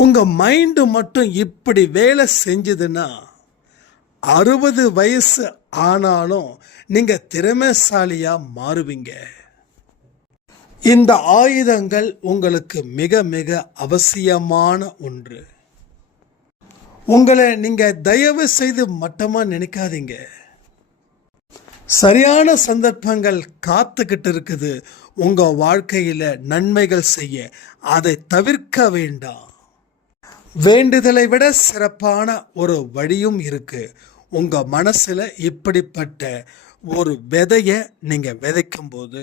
உங்கள் மைண்டு மட்டும் இப்படி வேலை செஞ்சதுன்னா 60 வயசு ஆனாலும் நீங்கள் திறமைசாலியாக மாறுவீங்க. இந்த ஆயுதங்கள் உங்களுக்கு மிக மிக அவசியமான ஒன்று. உங்களை நீங்கள் தயவு செய்து மட்டமாக நினைக்காதீங்க. சரியான சந்தர்ப்பங்கள் காத்துக்கிட்டு இருக்குது உங்கள் வாழ்க்கையில் நன்மைகள் செய்ய. அதை தவிர்க்க வேண்டாம். வேண்டுதலை விட சிறப்பான ஒரு வழியும் இருக்கு. உங்கள் மனசில் இப்படிப்பட்ட ஒரு விதையை நீங்கள் விதைக்கும் போது,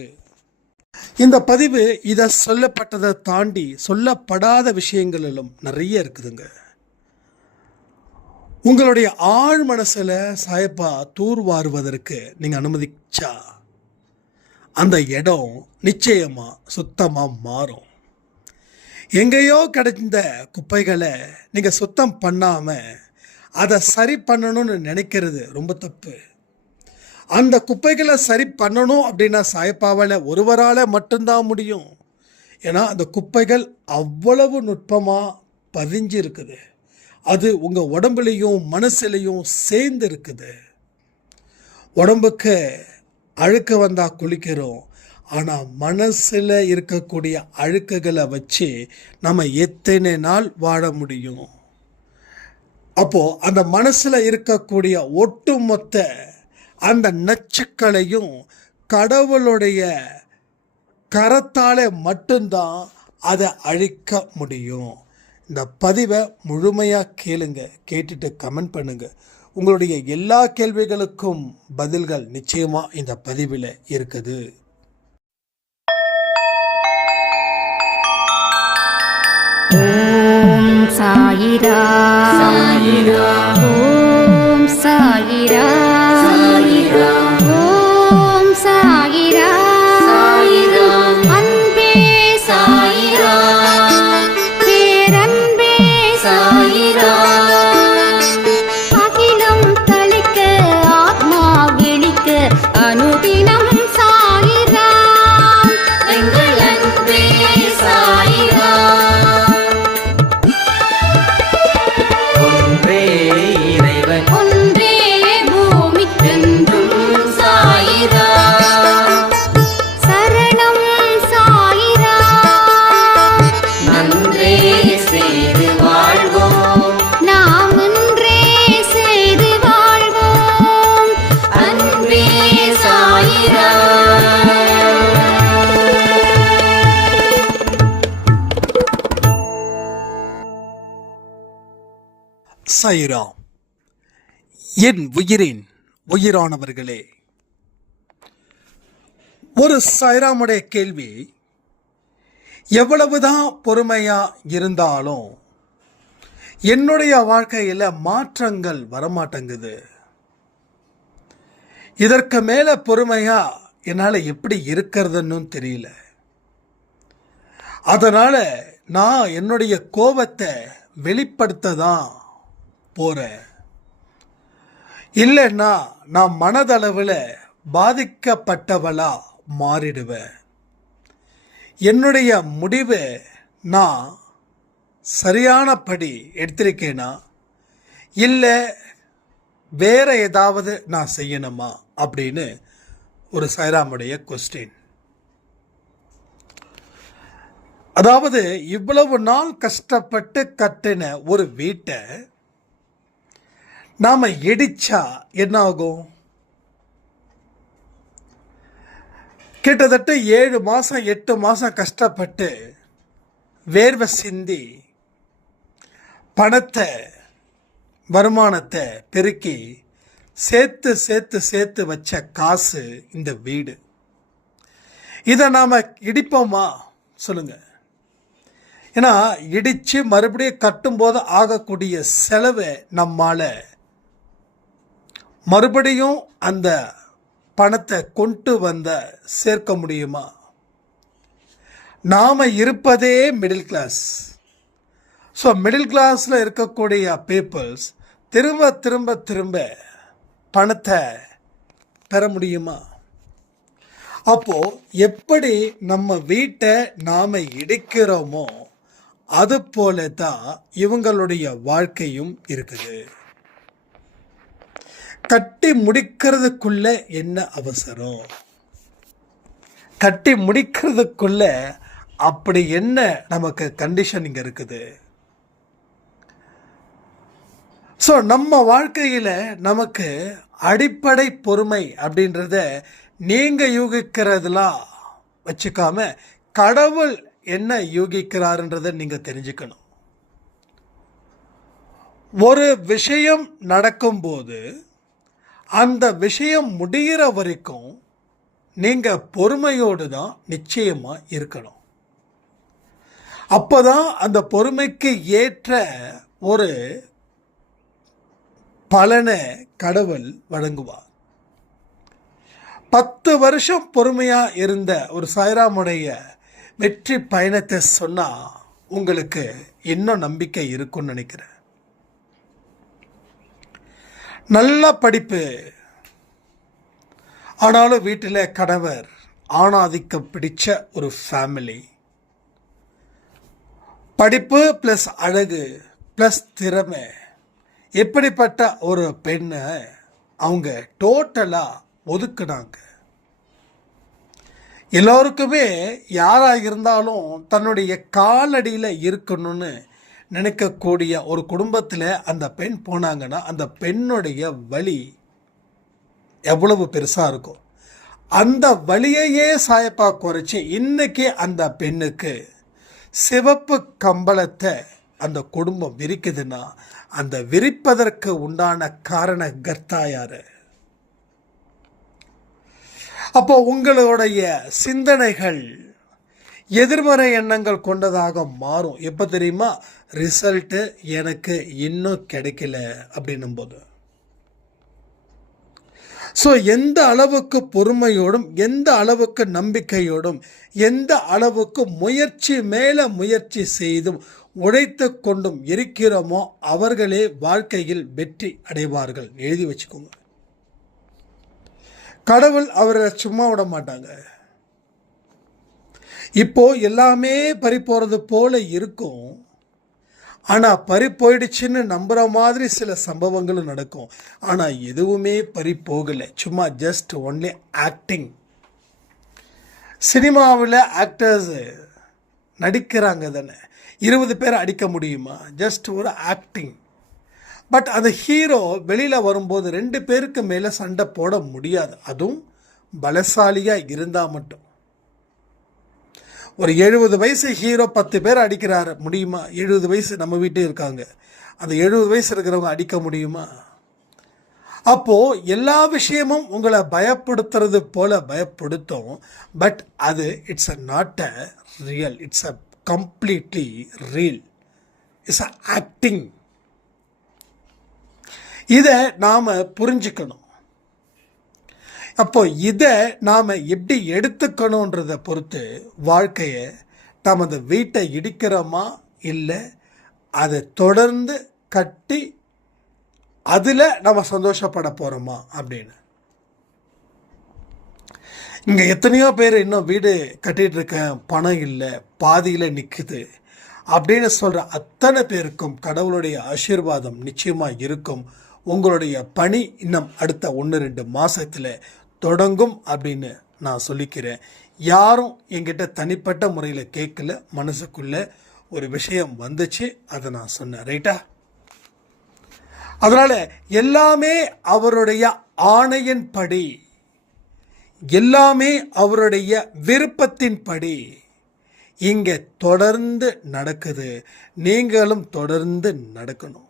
இந்த பதிவு இதை சொல்லப்பட்டதை தாண்டி சொல்லப்படாத விஷயங்களிலும் நிறைய இருக்குதுங்க. உங்களுடைய ஆழ் மனசில் சாயப்பா தூர்வாருவதற்கு நீங்கள் அனுமதிச்சா அந்த இடம் நிச்சயமாக சுத்தமாக மாறும். எங்கேயோ கிடைந்த குப்பைகளை நீங்கள் சுத்தம் பண்ணாமல் அதை சரி பண்ணணும்னு நினைக்கிறது ரொம்ப தப்பு. அந்த குப்பைகளை சரி பண்ணணும் அப்படின்னா சாயப்பாவால் ஒருவரால் மட்டும்தான் முடியும். ஏன்னா அந்த குப்பைகள் அவ்வளவு நுட்பமாக பதிஞ்சு இருக்குது. அது உங்கள் உடம்புலையும் மனசுலையும் சேர்ந்து இருக்குது. உடம்புக்கு அழுக்கு வந்தால் குளிக்கிறோம், ஆனால் மனசில் இருக்கக்கூடிய அழுக்குகளை வச்சு நம்ம எத்தனை நாள் வாழ முடியும்? அப்போது அந்த மனசில் இருக்கக்கூடிய ஒட்டுமொத்த அந்த நச்சுக்களையும் கடவுளுடைய கரத்தாலே மட்டும்தான் அதை அழிக்க முடியும். இந்த பதிவை முழுமையாக கேளுங்க, கேட்டுட்டு கமெண்ட் பண்ணுங்கள். உங்களுடைய எல்லா கேள்விகளுக்கும் பதில்கள் நிச்சயமாக இந்த பதிவில் இருக்குது. ஓம் சாயிரா சாயிரா, ஓம் சாயிரா சாயிரா, ஓம் சாயிரா சாயிரா, அன்பே சாயிரா, பேரன்பே சாயிரா, அகிலம் தளிக்க ஆத்மா விழிக்க அனுதினம் சாயிரா, எங்கள் அன்பே சாயிரா. ஒன்றே பூமிக்கென்றும் சாயிரா, சரணம் சாயிரா, நன்றே செய்து வாழ்வோம், நாம் ஒன்றே செய்து வாழ்வோம், அன்பே சாயிரா. சாயிராம். என் உயிரின் உயிரானவர்களே, ஒரு சாய்ராமுடைய கேள்வி, எவ்வளவுதான் பொறுமையா இருந்தாலும் என்னுடைய வாழ்க்கையில் மாற்றங்கள் வரமாட்டேங்குது. இதற்கு மேல பொறுமையா என்னால் எப்படி இருக்கிறதுன்னு தெரியல. அதனால நான் என்னுடைய கோபத்தை வெளிப்படுத்த தான் போறேன். இல்லைன்னா நான் மனதளவில் பாதிக்கப்பட்டவளா மாறிடுவேன். என்னுடைய முடிவை நான் சரியானபடி எடுத்திருக்கேனா, இல்லை வேற ஏதாவது நான் செய்யணுமா அப்படின்னு ஒரு சாய்ராமுடைய கொஸ்டின். அதாவது இவ்வளவு நாள் கஷ்டப்பட்டு கட்டின ஒரு வீட்டை நாம் இடிச்சா என்ன ஆகும்? கிட்டத்தட்ட 7 மாதம் 8 மாதம் கஷ்டப்பட்டு வேர்வை சிந்தி பணத்தை வருமானத்தை பெருக்கி சேர்த்து சேர்த்து சேர்த்து வச்ச காசு இந்த வீடு. இதை நாம் இடிப்போமா சொல்லுங்க? ஏன்னா இடித்து மறுபடியும் கட்டும்போது ஆகக்கூடிய செலவை நம்மால் மறுபடியும் அந்த பணத்தை கொண்டு வந்த சேர்க்க முடியுமா? நாம் இருப்பதே மிடில் கிளாஸ். ஸோ மிடில் கிளாஸில் இருக்கக்கூடிய பீப்புள்ஸ் திரும்ப திரும்ப திரும்ப பணத்தை பெற முடியுமா? அப்போது எப்படி நம்ம வீட்டை நாம் இடிக்கிறோமோ அது போல தான் இவங்களுடைய வாழ்க்கையும் இருக்குது. கட்டி முடிக்கிறதுக்குள்ள என்ன அவசரம்? கட்டி முடிக்கிறதுக்குள்ள அப்படி என்ன நமக்கு கண்டிஷன் இங்க இருக்குது? ஸோ நம்ம வாழ்க்கையில் நமக்கு அடிப்படை பொறுமை அப்படின்றத நீங்கள் யூகிக்கிறதுலாம் வச்சுக்காம கடவுள் என்ன யூகிக்கிறாருன்றதை நீங்கள் தெரிஞ்சுக்கணும். ஒரு விஷயம் நடக்கும்போது அந்த விஷயம் முடிகிற வரைக்கும் நீங்கள் பொறுமையோடு தான் நிச்சயமாக இருக்கணும். அப்போதான் அந்த பொறுமைக்கு ஏற்ற ஒரு பலனை கடவுள் வழங்குவார். 10 வருஷம் பொறுமையா இருந்த ஒரு சாய்ராமுடைய வெற்றி பயணத்தை சொன்னா உங்களுக்கு இன்னும் நம்பிக்கை இருக்கும்னு நினைக்கிறேன். நல்ல படிப்பு, ஆனாலும் வீட்டில் கணவர் ஆணாதிக்கம் பிடிச்ச ஒரு ஃபேமிலி. படிப்பு ப்ளஸ் அழகு ப்ளஸ் திறமை, எப்படிப்பட்ட ஒரு பெண்ணை அவங்க டோட்டலாக ஒதுக்குனாங்க. எல்லோருக்குமே யாராக இருந்தாலும் தன்னுடைய காலடியில் இருக்கணும்னு நினைக்கக்கூடிய ஒரு குடும்பத்தில் அந்த பெண் போனாங்கன்னா அந்த பெண்ணுடைய வலி எவ்வளவு பெருசாக இருக்கும். அந்த வலியையே சாயப்பா குறைச்சி இன்னைக்கு அந்த பெண்ணுக்கு சிவப்பு கம்பளத்தை அந்த குடும்பம் விரிக்குதுன்னா அந்த விரிப்பதற்கு உண்டான காரண கர்த்தா யாரு? அப்போ உங்களுடைய சிந்தனைகள் எதிர்மறை எண்ணங்கள் கொண்டதாக மாறும். எப்போ தெரியுமா? ரிசல்ட்டு எனக்கு இன்னும் கிடைக்கல அப்படின்னும் போது. ஸோ எந்த அளவுக்கு பொறுமையோடும் எந்த அளவுக்கு நம்பிக்கையோடும் எந்த அளவுக்கு முயற்சி மேல முயற்சி செய்தும் உழைத்து கொண்டும் இருக்கிறோமோ அவர்களே வாழ்க்கையில் வெற்றி அடைவார்கள். எழுதி வச்சுக்கோங்க. கடவுள் அவரை சும்மா விட மாட்டாங்க. இப்போ எல்லாமே பறி போறது போல இருக்கும், ஆனா பறி போயிடுச்சுன்னு நம்புற மாதிரி சில சம்பவங்களும் நடக்கும். ஆனா எதுவுமே பறி போகலை, சும்மா ஜஸ்ட் ஒன்லி ஆக்டிங். சினிமாவில் ஆக்டர்ஸ் நடிக்கிறாங்க தானே, 20 பேர் அடிக்க முடியுமா? ஜஸ்ட் ஒரு ஆக்டிங். பட் அந்த ஹீரோ வெளியில் வரும்போது 2 பேருக்கு மேலே சண்டை போட முடியாது, அதுவும் பலசாலியாக இருந்தால் மட்டும். ஒரு 70 வயசு ஹீரோ 10 பேர் அடிக்கிறாரு, முடியுமா? 70 வயசு நம்ம வீட்டில் இருக்காங்க, அந்த 70 வயசு இருக்கிறவங்க அடிக்க முடியுமா? அப்போது எல்லா விஷயமும் உங்களை பயப்படுத்துறது போல பயப்படுத்தும். பட் அது it's not a real, it's a completely real, it's a acting. இதை நாம் புரிஞ்சுக்கணும். அப்போ இதை நாம் எப்படி எடுத்துக்கணுன்றதை பொறுத்து வாழ்க்கையை நாம் அந்த வீட்டை இடிக்கிறோமா இல்லை அதை தொடர்ந்து கட்டி அதில் நம்ம சந்தோஷப்பட போகிறோமா அப்படின்னு. இங்கே எத்தனையோ பேர் இன்னும் வீடு கட்டிகிட்டு இருக்கேன், பணம் இல்லை, பாதியில் நிற்குது அப்படின்னு சொல்கிற அத்தனை பேருக்கும் கடவுளுடைய ஆசீர்வாதம் நிச்சயமாக இருக்கும். உங்களுடைய பணி இன்னும் அடுத்த 1-2 மாதத்தில் தொடங்கும் அப்படின்னு நான் சொல்லிக்கிறேன். யாரும் என்கிட்ட தனிப்பட்ட முறையில் கேட்கல, மனசுக்குள்ளே ஒரு விஷயம் வந்துச்சு, அதை நான் சொன்னேன். ரைட்டா? அதனால் எல்லாமே அவருடைய ஆணையின் படி, எல்லாமே அவருடைய விருப்பத்தின் படி இங்கே தொடர்ந்து நடக்குது. நீங்களும் தொடர்ந்து நடக்கணும்.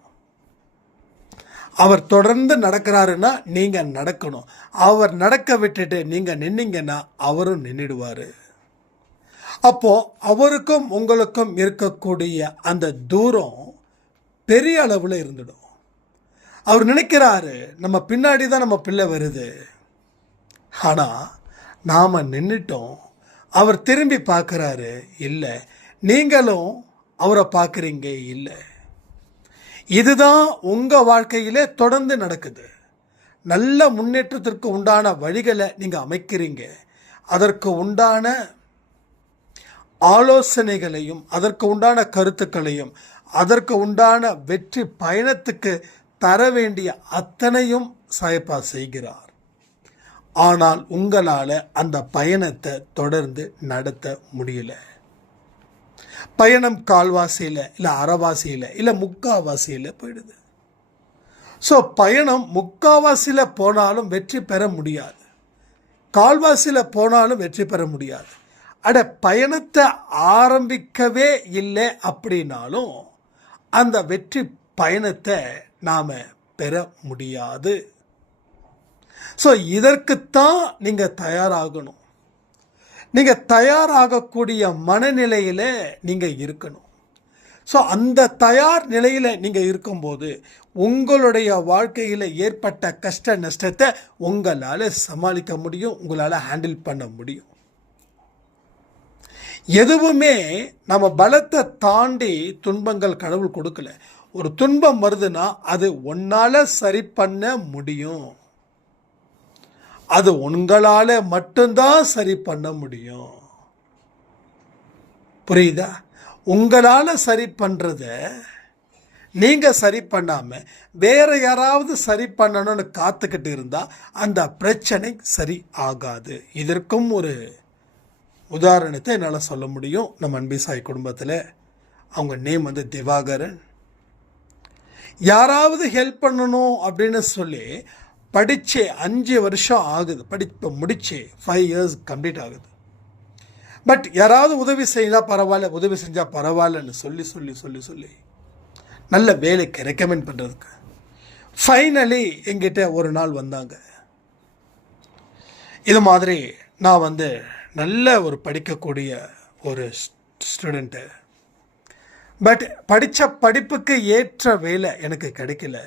அவர் தொடர்ந்து நடக்கிறாருன்னா நீங்கள் நடக்கணும். அவர் நடக்க விட்டுட்டு நீங்கள் நின்னீங்கன்னா அவரும் நின்றுடுவார். அப்போது அவருக்கும் உங்களுக்கும் இருக்கக்கூடிய அந்த தூரம் பெரிய அளவில் இருந்துடும். அவர் நினைக்கிறாரு நம்ம பின்னாடி தான் நம்ம பிள்ளை வருது, ஆனால் நாம் நின்றுட்டோம். அவர் திரும்பி பார்க்குறாரு, இல்லை. நீங்களும் அவரை பார்க்குறீங்க, இல்லை. இதுதான் உங்கள் வாழ்க்கையிலே தொடர்ந்து நடக்குது. நல்ல முன்னேற்றத்திற்கு உண்டான வழிகளை நீங்கள் அமைக்கிறீங்க, அதற்கு உண்டான ஆலோசனைகளையும் அதற்கு உண்டான கருத்துக்களையும் அதற்கு உண்டான வெற்றி பயணத்துக்கு தர வேண்டிய அத்தனையும் சாயப்பா செய்கிறார். ஆனால் உங்களால் அந்த பயணத்தை தொடர்ந்து நடத்த முடியல. பயணம் கால்வாசியில் இல்லை அரைவாசியில் இல்லை முக்காவாசியில் போயிடுது. ஸோ பயணம் முக்காவாசியில் போனாலும் வெற்றி பெற முடியாது, கால்வாசியில் போனாலும் வெற்றி பெற முடியாது. பயணத்தை ஆரம்பிக்கவே இல்லை அப்படின்னாலும் அந்த வெற்றி பயணத்தை நாம் பெற முடியாது. ஸோ இதற்குத்தான் நீங்கள் தயாராகணும். நீங்கள் தயாராகக்கூடிய மனநிலையில் நீங்கள் இருக்கணும். ஸோ அந்த தயார் நிலையில் நீங்கள் இருக்கும்போது உங்களுடைய வாழ்க்கையில் ஏற்பட்ட கஷ்ட நஷ்டத்தை உங்களால் சமாளிக்க முடியும், உங்களால் ஹேண்டில் பண்ண முடியும். எதுவுமே நம்ம பலத்தை தாண்டி துன்பங்கள் கடவுள் கொடுக்கல. ஒரு துன்பம் வருதுன்னா அது உன்னால் சரி பண்ண முடியும், அது உங்களால் மட்டும்தான் சரி பண்ண முடியும். புரியுதா? உங்களால் சரி பண்ணுறத நீங்கள் சரி பண்ணாமல் வேற யாராவது சரி பண்ணணும்னு காத்துக்கிட்டு இருந்தால் அந்த பிரச்சனை சரி ஆகாது. இதற்கும் ஒரு உதாரணத்தை என்னால் சொல்ல முடியும். நம்ம அன்பி சாய் குடும்பத்தில் அவங்க நேம் திவாகரன். யாராவது ஹெல்ப் பண்ணணும் அப்படின்னு சொல்லி படித்து 5 வருஷம் ஆகுது, படிப்பு முடிச்சு 5 years கம்ப்ளீட் ஆகுது. பட் யாராவது உதவி செய்தால் பரவாயில்ல, உதவி செஞ்சால் பரவாயில்லன்னு சொல்லி சொல்லி சொல்லி சொல்லி நல்ல வேலைக்கு ரெக்கமெண்ட் பண்ணுறதுக்கு ஃபைனலி என்கிட்ட ஒரு நாள் வந்தாங்க. இது மாதிரி நான் நல்ல ஒரு படிக்கக்கூடிய ஒரு ஸ்டூடெண்ட்டு, பட் படித்த படிப்புக்கு ஏற்ற வேலை எனக்கு கிடைக்கல.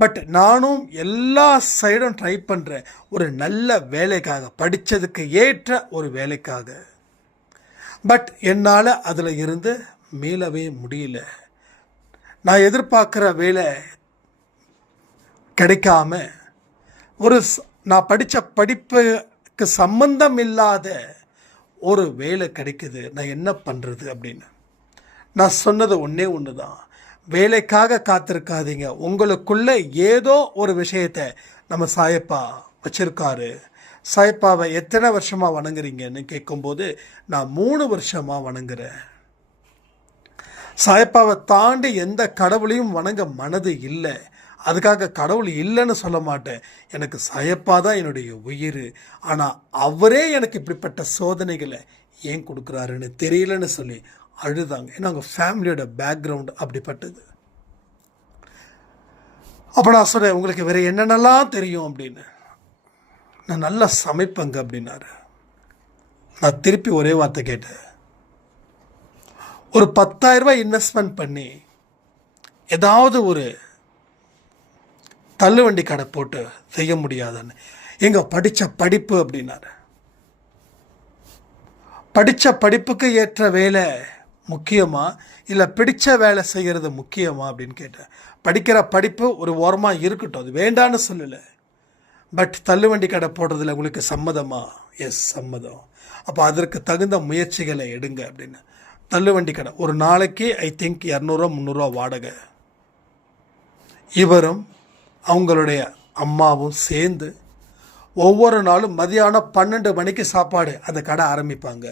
பட் நானும் எல்லா சைடும் ட்ரை பண்ணுறேன் ஒரு நல்ல வேலைக்காக, படித்ததுக்கு ஏற்ற ஒரு வேலைக்காக. பட் என்னால் அதில் இருந்து மீளவே முடியல. நான் எதிர்பார்க்குற வேலை கிடைக்காம நான் படித்த படிப்புக்கு சம்பந்தம் இல்லாத ஒரு வேலை கிடைக்குது. நான் என்ன பண்ணுறது அப்படின்னு நான் சொன்னது ஒன்று தான், வேலைக்காக காத்திருக்காதீங்க. உங்களுக்குள்ள ஏதோ ஒரு விஷயத்தை நம்ம சாயப்பா வச்சிருக்காரு. சாயப்பாவை எத்தனை வருஷமாக வணங்குறீங்கன்னு கேட்கும்போது நான் 3 வருஷமாக வணங்குறேன். சாயப்பாவை தாண்டி எந்த கடவுளையும் வணங்க மனது இல்லை. அதுக்காக கடவுள் இல்லைன்னு சொல்ல மாட்டேன். எனக்கு சாயப்பா தான் என்னுடைய உயிர். ஆனால் அவரே எனக்கு இப்படிப்பட்ட சோதனைகளை ஏன் கொடுக்குறாருன்னு தெரியலன்னு சொல்லி அழுதாங்க. ஏன்னா அவங்க ஃபேமிலியோட பேக்ரவுண்ட் அப்படிப்பட்டது. அப்போ நான் சொன்னேன், உங்களுக்கு வேறு என்னென்னலாம் தெரியும் அப்படின்னு. நான் நல்லா சமைப்பேங்க அப்படின்னாரு. நான் திருப்பி ஒரே வார்த்தை கேட்டேன், ஒரு 10,000 ரூபாய் இன்வெஸ்ட்மெண்ட் பண்ணி ஏதாவது ஒரு தள்ளுவண்டி கடை போட்டு செய்ய முடியாதுன்னு. எங்க படித்த படிப்பு அப்படின்னாரு. படித்த படிப்புக்கு ஏற்ற வேலை முக்கியமா இல்லை பிடிச்ச வேலை செய்கிறது முக்கியமா அப்படின்னு கேட்டேன். படிக்கிற படிப்பு ஒரு ஓரமாக இருக்கட்டும், அது வேண்டான்னு சொல்லலை. பட் தள்ளுவண்டி கடை போடுறதுல உங்களுக்கு சம்மதமா? எஸ் சம்மதம். அப்போ அதற்கு தகுந்த முயற்சிகளை எடுங்க அப்படின்னு. தள்ளுவண்டி கடை ஒரு நாளைக்கு ஐ திங்க் 200-300 வாடகை. இவரும் அவங்களுடைய அம்மாவும் சேர்ந்து ஒவ்வொரு நாளும் மதியானம் 12 மணிக்கு சாப்பாடு அந்த கடை ஆரம்பிப்பாங்க.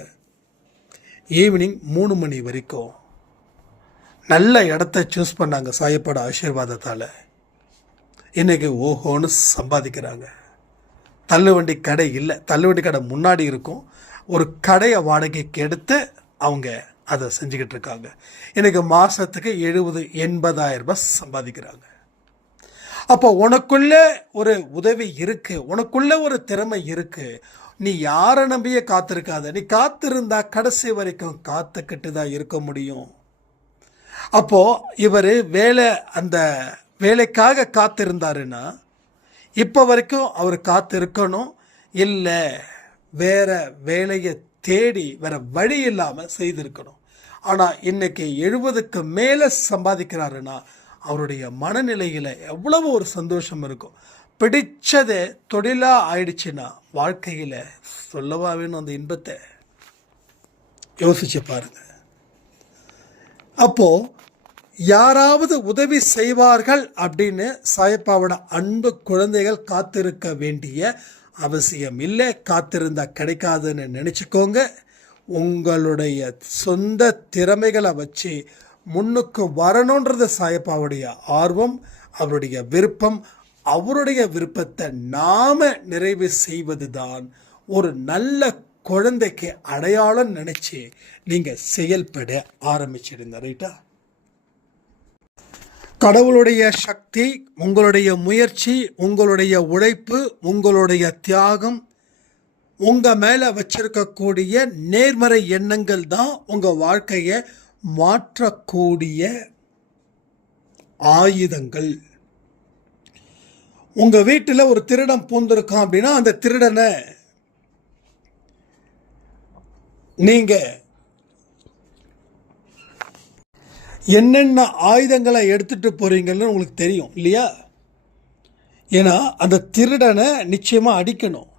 ஈவினிங் 3 மணி வரைக்கும் நல்ல இடத்த சூஸ் பண்ணாங்க சாயப்போட ஆசீர்வாதத்தால். இன்றைக்கி ஓஹோன்னு சம்பாதிக்கிறாங்க. தள்ளுவண்டி கடை இல்லை, தள்ளுவண்டி கடை முன்னாடி இருக்கும். ஒரு கடையை வாடகைக்கு எடுத்து அவங்க அதை செஞ்சுக்கிட்டு இருக்காங்க. இன்றைக்கி மாதத்துக்கு 70-80,000 ரூபாய் சம்பாதிக்கிறாங்க. அப்போ உனக்குள்ள ஒரு உதவி இருக்குது, உனக்குள்ள ஒரு திறமை இருக்குது. நீ யாரை நம்பியே காத்திருக்காத. நீ காத்திருந்தா கடைசி வரைக்கும் காத்துக்கிட்டு தான் இருக்க முடியும். அப்போது இவர் அந்த வேலைக்காக காத்திருந்தாருன்னா இப்போ வரைக்கும் அவர் காத்திருக்கணும். இல்லை வேற வேலையை தேடி வேற வழி இல்லாமல் செய்திருக்கணும். ஆனால் இன்னைக்கு 70க்கு மேலே சம்பாதிக்கிறாருன்னா அவருடைய மனநிலையில் எவ்வளவு ஒரு சந்தோஷம் இருக்கும். பிடிச்சதை தொழிலாக ஆயிடுச்சுன்னா வாழ்க்கையில் சொல்லவா வேணும் அந்த இன்பத்தை. யோசிச்சு பாருங்க. அப்போ யாராவது உதவி செய்வார்கள் அப்படின்னு சாயப்பாவோட அன்பு குழந்தைகள் காத்திருக்க வேண்டிய அவசியம் இல்லை. காத்திருந்தா கிடைக்காதுன்னு நினச்சிக்கோங்க. உங்களுடைய சொந்த திறமைகளை வச்சு முன்னுக்கு வரணுன்றது சாயப்பாவுடைய ஆர்வம், அவருடைய விருப்பம். அவருடைய விருப்பத்தை நாம் நிறைவு செய்வது தான் ஒரு நல்ல குழந்தைக்கு அடையாளம் நினச்சி நீங்கள் செயல்பட ஆரம்பிச்சிடுங்க. ரைட்டா? கடவுளுடைய சக்தி, உங்களுடைய முயற்சி, உங்களுடைய உழைப்பு, உங்களுடைய தியாகம், உங்கள் மேலே வச்சிருக்கக்கூடிய நேர்மறை எண்ணங்கள் தான் உங்கள் வாழ்க்கையை மாற்றக்கூடிய ஆயுதங்கள். உங்கள் வீட்டில் ஒரு திருடன் பூந்திருக்கான் அப்படின்னா அந்த திருடனை நீங்கள் என்னென்ன ஆயுதங்களை எடுத்துகிட்டு போகிறீங்கன்னு உங்களுக்கு தெரியும் இல்லையா? ஏன்னா அந்த திருடனை நிச்சயமாக அடிக்கணும்.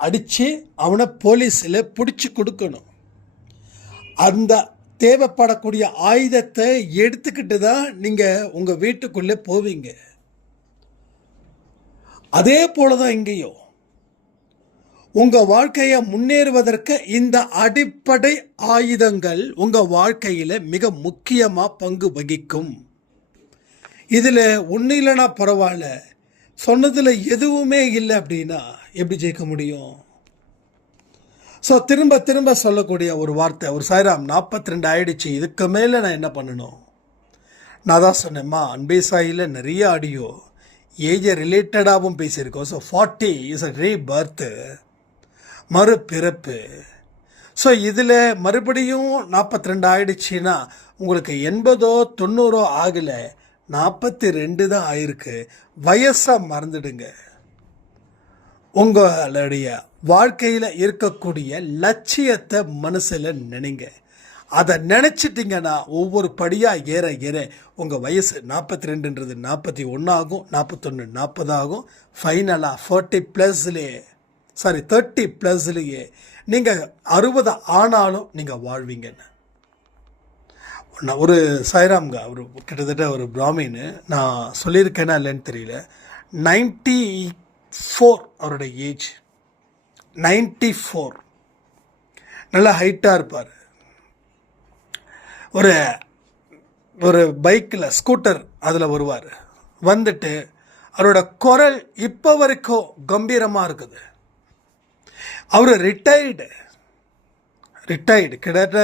அடித்து அவனை போலீஸில் பிடிச்சி கொடுக்கணும். அந்த தேவைப்படக்கூடிய ஆயுதத்தை எடுத்துக்கிட்டு தான் நீங்கள் உங்கள் வீட்டுக்குள்ளே போவீங்க. அதே போல தான் இங்கேயும் உங்கள் வாழ்க்கையை முன்னேறுவதற்கு இந்த அடிப்படை ஆயுதங்கள் உங்கள் வாழ்க்கையில் மிக முக்கியமாக பங்கு வகிக்கும். இதில் ஒன்றும் இல்லைனா பரவாயில்ல, சொன்னதில் எதுவுமே இல்லை அப்படின்னா எப்படி ஜெயிக்க முடியும்? ஸோ திரும்ப திரும்ப சொல்லக்கூடிய ஒரு வார்த்தை, ஒரு சாய்ராம் 42 ஆயிடுச்சு, இதுக்கு மேலே நான் என்ன பண்ணணும்? நான் தான் சொன்னேம்மா, அன்பே சாயில் நிறைய ஆடியோ ஏஜை ரிலேட்டடாகவும் பேசியிருக்கோம். ஸோ 40 இஸ் அ ரீபர்த்து, மறுபிறப்பு. ஸோ இதில் மறுபடியும் 42 ஆயிடுச்சுன்னா உங்களுக்கு 80 90 ஆகலை, 42 தான் ஆயிருக்கு. வயசை மறந்துடுங்க. உங்களுடைய வாழ்க்கையில் இருக்கக்கூடிய லட்சியத்தை மனசில் நினைங்க. அதை நினச்சிட்டிங்கன்னா ஒவ்வொரு படியாக ஏற ஏற உங்கள் வயசு 42ன்றது 41 ஆகும், 41 40 ஆகும். ஃபைனலாக 30 ப்ளஸ்லேயே நீங்கள் 60 ஆனாலும் நீங்கள் வாழ்வீங்கன்னு. ஒரு சாய்ராம்ங்க, அவர் கிட்டத்தட்ட ஒரு பிராமின்னு, நான் சொல்லியிருக்கேன்னா இல்லைன்னு தெரியல, 94 அவருடைய ஏஜ். 94, நல்லா ஹைட்டாக இருப்பார். ஒரு பைக்கில், ஸ்கூட்டர் அதில் வருவார். வந்துட்டு அவரோட குரல் இப்போ வரைக்கும் கம்பீரமாக இருக்குது. அவர் ரிட்டையர்டு கிட்டத்தட்ட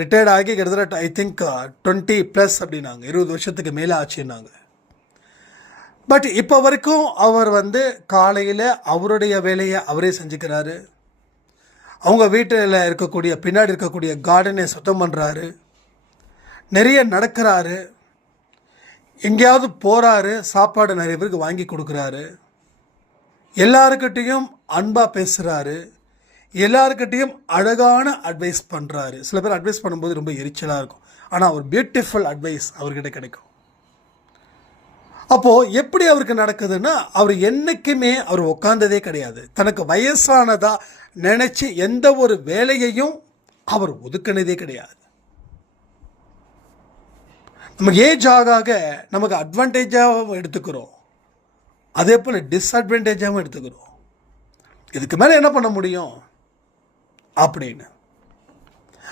ரிட்டையர்ட் ஆகி கிட்டத்தட்ட ஐ திங்க் 20+ அப்படின்னாங்க, 20 வருஷத்துக்கு மேலே ஆச்சுன்னாங்க. பட் இப்போ வரைக்கும் அவர் காலையில் அவருடைய வேலையை அவரே செஞ்சுக்கிறாரு. அவங்க வீட்டில் இருக்கக்கூடிய பின்னாடி இருக்கக்கூடிய கார்டனை சுத்தம் பண்ணுறாரு. நிறைய நடக்கிறாரு. எங்கேயாவது போகிறாரு, சாப்பாடு நிறைய பேருக்கு வாங்கி கொடுக்குறாரு. எல்லாருக்கிட்டையும் அன்பாக பேசுகிறாரு. எல்லாருக்கிட்டையும் அழகான அட்வைஸ் பண்ணுறாரு. சில பேர் அட்வைஸ் பண்ணும்போது ரொம்ப எரிச்சலாக இருக்கும், ஆனால் ஒரு பியூட்டிஃபுல் அட்வைஸ் அவர்கிட்ட கிடைக்கும். அப்போது எப்படி அவருக்கு நடக்குதுன்னா, அவர் என்றைக்குமே அவர் உட்கார்ந்ததே கிடையாது. தனக்கு வயசானதா நினச்சி எந்த ஒரு வேலையையும் அவர் ஒதுக்கினதே கிடையாது. நமக்கு ஏஜ் ஆக நமக்கு அட்வான்டேஜாகவும் எடுத்துக்கிறோம், அதே போல் டிஸ்அட்வான்டேஜாகவும் எடுத்துக்கிறோம். இதுக்கு மேலே என்ன பண்ண முடியும் அப்படின்னு.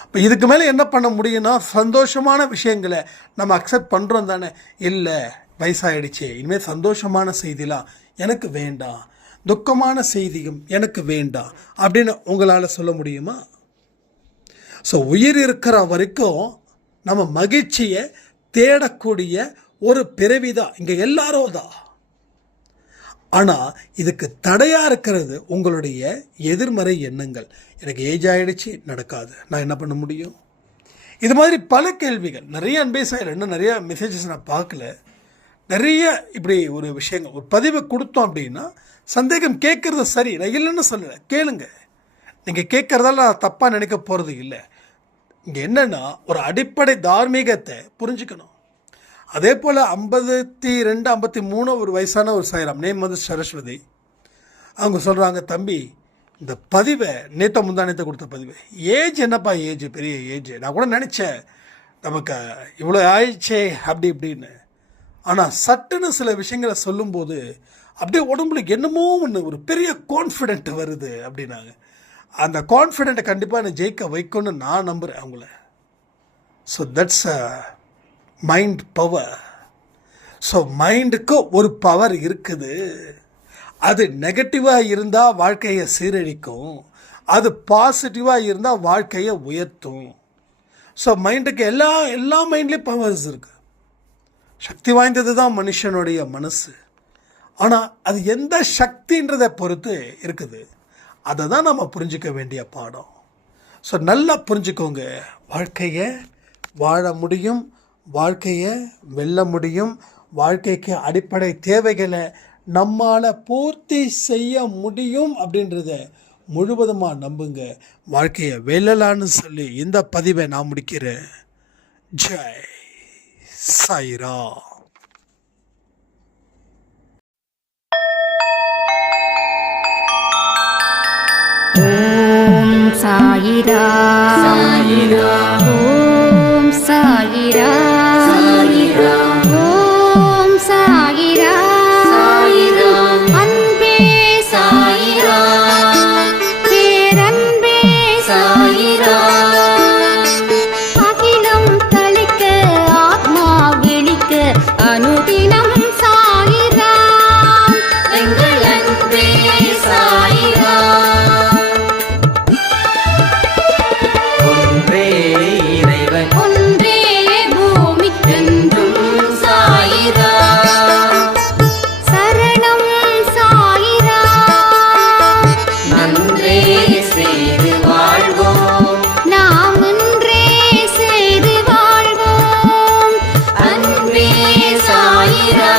இப்போ இதுக்கு மேலே என்ன பண்ண முடியும்னா, சந்தோஷமான விஷயங்களை நம்ம அக்செப்ட் பண்ணுறோம் தானே. இல்லை, வயசாகிடுச்சு, இனிமேல் சந்தோஷமான செய்திலாம் எனக்கு வேண்டாம், துக்கமான செய்தியும் எனக்கு வேண்டாம் அப்படின்னு உங்களால் சொல்ல முடியுமா? ஸோ உயிர் இருக்கிற வரைக்கும் நம்ம மகிழ்ச்சியை தேடக்கூடிய ஒரு பிறவி தான் இங்கே எல்லாரும் தான். ஆனால் இதுக்கு தடையாக இருக்கிறது உங்களுடைய எதிர்மறை எண்ணங்கள். எனக்கு ஏஜ் ஆகிடுச்சு, நடக்காது, நான் என்ன பண்ண முடியும்? இது மாதிரி பல கேள்விகள். நிறைய அன்பேசாயில் இன்னும் நிறைய மெசேஜஸ் நான் பார்க்கல. நிறைய இப்படி ஒரு விஷயங்கள், ஒரு பதிவை கொடுத்தோம் அப்படின்னா சந்தேகம் கேட்குறது சரி, நான் இல்லைன்னு சொல்லலை, கேளுங்க. நீங்கள் கேட்குறதால நான் தப்பாக நினைக்க போகிறது இல்லை. இங்கே என்னென்னா, ஒரு அடிப்படை தார்மீகத்தை புரிஞ்சுக்கணும். அதே போல் 52 53 ஒரு வயசான ஒரு சாய்ராம், நேம் சரஸ்வதி. அவங்க சொல்கிறாங்க, தம்பி இந்த பதிவை நேற்று முந்தானத்தை கொடுத்த பதிவு ஏஜ் என்னப்பா ஏஜ், பெரிய ஏஜ். நான் கூட நினச்சேன் நமக்கு இவ்வளோ ஆயிடுச்சே அப்படி இப்படின்னு. ஆனால் சட்டுன்னு சில விஷயங்களை சொல்லும்போது அப்படியே உடம்புல என்னமோ ஒன்று ஒரு பெரிய கான்ஃபிடென்ட் வருது அப்படின்னாங்க. அந்த கான்ஃபிடென்ட்டை கண்டிப்பாக என்னை ஜெயிக்க வைக்கும்னு நான் நம்புகிறேன் அவங்கள. So that's a mind power. So மைண்டுக்கு ஒரு பவர் இருக்குது. அது நெகட்டிவாக இருந்தால் வாழ்க்கையை சீரழிக்கும், அது பாசிட்டிவாக இருந்தால் வாழ்க்கையை உயர்த்தும். ஸோ மைண்டுக்கு எல்லா மைண்ட்லேயும் பவர்ஸ் இருக்குது. சக்தி வாய்ந்தது தான் மனுஷனுடைய மனசு. ஆனால் அது எந்த சக்தின்றதை பொறுத்து இருக்குது. அதை தான் நம்ம புரிஞ்சிக்க வேண்டிய பாடம். ஸோ நல்லா புரிஞ்சுக்கோங்க, வாழ்க்கையை வாழ முடியும், வாழ்க்கையை வெல்ல முடியும், வாழ்க்கைக்கு அடிப்படை தேவைகளை நம்மால் பூர்த்தி செய்ய முடியும் அப்படின்றத முழுவதுமாக நம்புங்க. வாழ்க்கையை வெல்லலான்னு சொல்லி இந்த பதிவை நான் முடிக்கிறேன். ஜெய் சாய்ராம். ஓம் சாயிரா சாயிரா, ஓம் சாயிரா சாயிரா, ஓம் சாயிரா சாயிரா, அன்பே சாயிரா, பேரன்பே சாயிரா, அகிலம் தளிக்க ஆத்மா விழிக்க அனுதினம் சாயிரா, எங்கள் அன்பே சாயிரா. ஒன்றே பூமிக்கென்றும் சாயிரா, சரணம் சாயிரா. நன்றே செய்து வாழ்வோம், நாம் ஒன்றே செய்து வாழ்வோம், அன்பே சாயிரா.